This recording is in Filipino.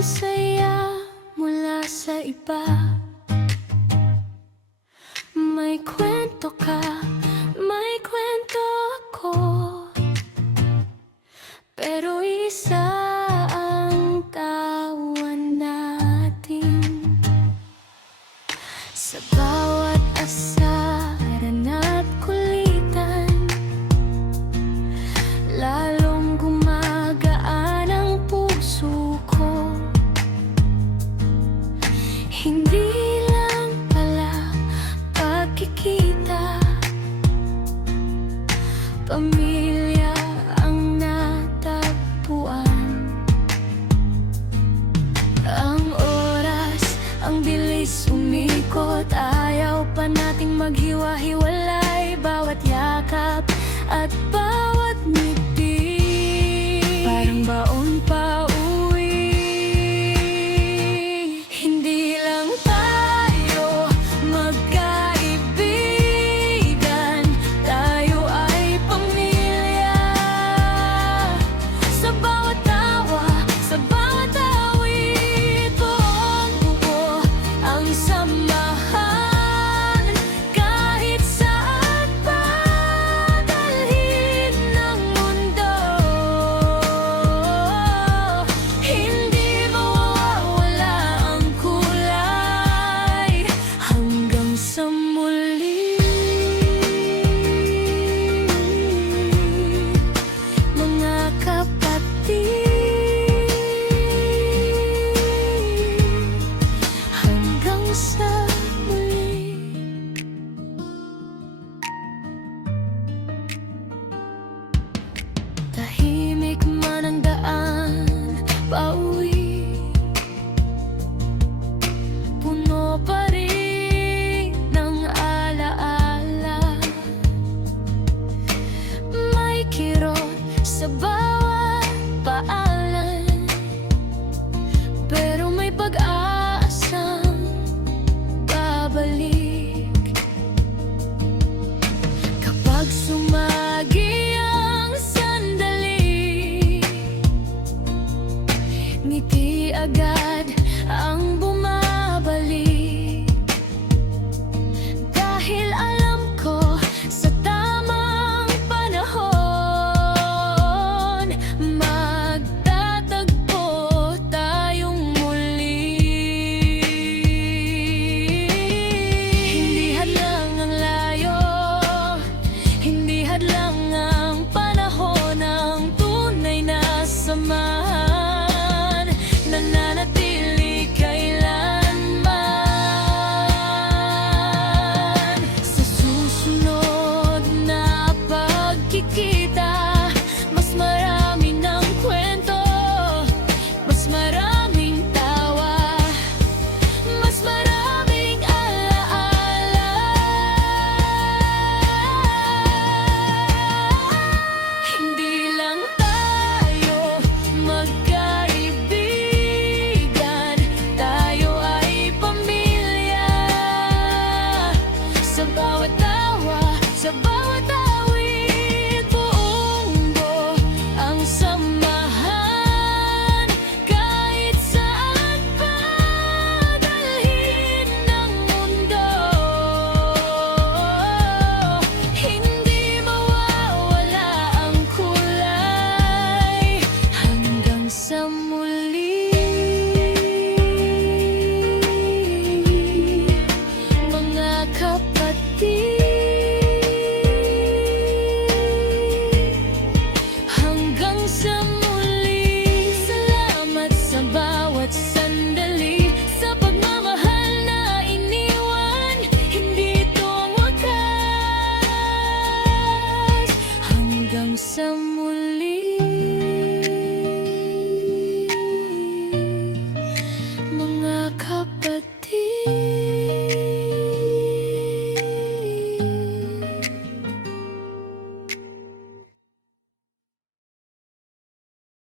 saya mula sa iba. May kwento ka, may kwento ako, pero isa ang tawan natin. Sa bawat asaran at kulitan, lalong gumagaan ang puso ko. Hindi lang pala pagkikita, pamilya ang natagpuan. Ang oras, ang bilis umikot, ayaw pa nating maghiwa-hiwalay. Bawat yakap at bawat ngiti, parang baon pa uwi. Hindi lang tayo magkaibigan, tayo ay pamilya. Sa bawat tawa, sa bawat awit, buong buo ang samahan. Kahit saan pa dalhin ng mundo, hindi mawawala ang kulay hanggang sa muli. Mga kapatid, hanggang sa muli. Tahimik man ang daan pauwi, puno pa rin ng alaala. May kirot sa bawat paalan, pero may pag-aasang babalik. Kapag sumagi ang sandali, ngiti agad ang bumalik.